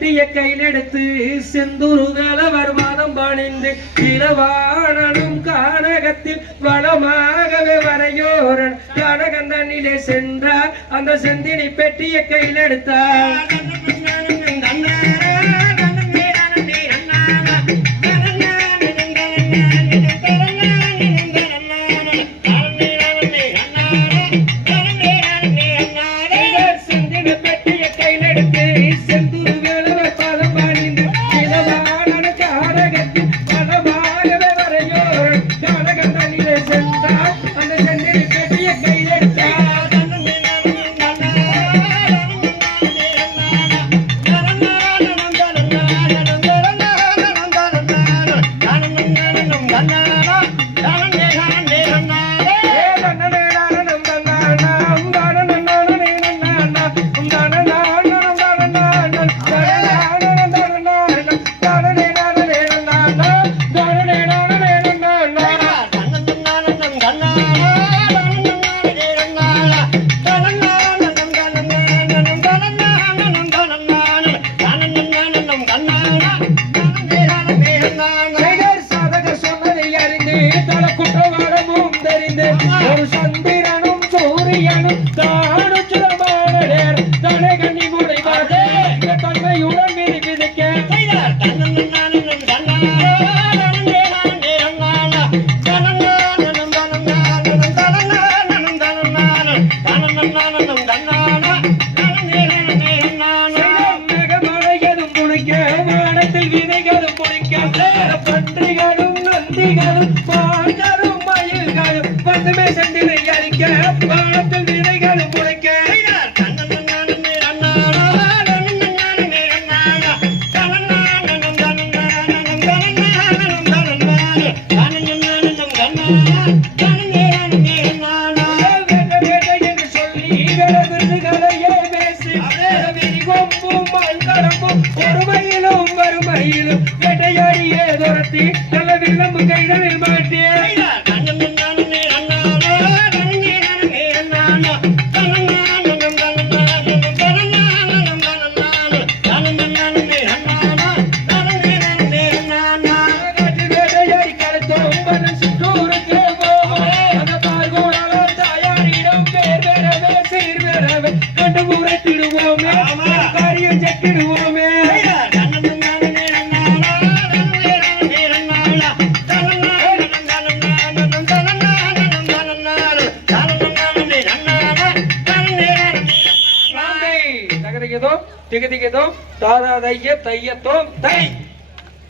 கட்டிய கையிலெடுத்து எடுத்து செந்தூரு மாதம் பணிந்து இளவாணனும் கானகத்தில் வளமாகவே வரையோரன் கானகந்தனிலே சென்றார். அந்த செந்தினி பெட்டிய கையில் எடுத்தார். ஒரு சந்திரனும் சூரியனும் தானு சுரமானடர் தனை கண்ணி முறைவாதே தன்மையுடன் விதி விதிக்க. மேகமலைகளும் ஒருமையிலும் வறுமையிலும் வேட்டையாடியே துரத்தி நல்ல வில்லம்பு கைகளில் மாட்டிய சீர் பெறவே கண்டு உரைத்திடுவோமே காரியம் செட்டிடுவோமே தகதிகதோ திகதிகதோ தாதா தைய தையத்தோம் தை.